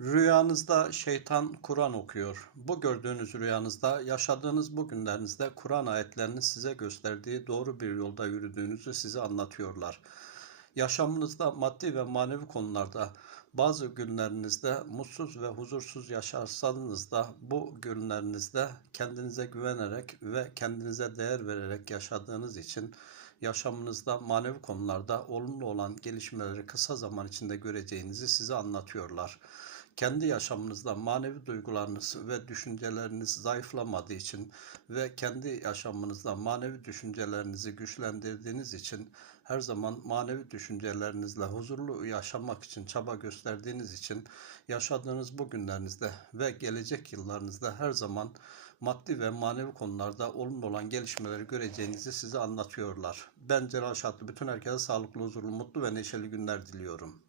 Rüyanızda şeytan Kur'an okuyor. Bu gördüğünüz rüyanızda yaşadığınız bu günlerinizde Kur'an ayetlerinin size gösterdiği doğru bir yolda yürüdüğünüzü size anlatıyorlar. Yaşamınızda maddi ve manevi konularda bazı günlerinizde mutsuz ve huzursuz yaşarsanız da bu günlerinizde kendinize güvenerek ve kendinize değer vererek yaşadığınız için yaşamınızda manevi konularda olumlu olan gelişmeleri kısa zaman içinde göreceğinizi size anlatıyorlar. Kendi yaşamınızda manevi duygularınız ve düşünceleriniz zayıflamadığı için ve kendi yaşamınızda manevi düşüncelerinizi güçlendirdiğiniz için her zaman manevi düşüncelerinizle huzurlu yaşamak için çaba gösterdiğiniz için yaşadığınız bu günlerinizde ve gelecek yıllarınızda her zaman maddi ve manevi konularda olumlu olan gelişmeleri göreceğinizi size anlatıyorlar. Ben Celal Şatlı bütün herkese sağlıklı, huzurlu, mutlu ve neşeli günler diliyorum.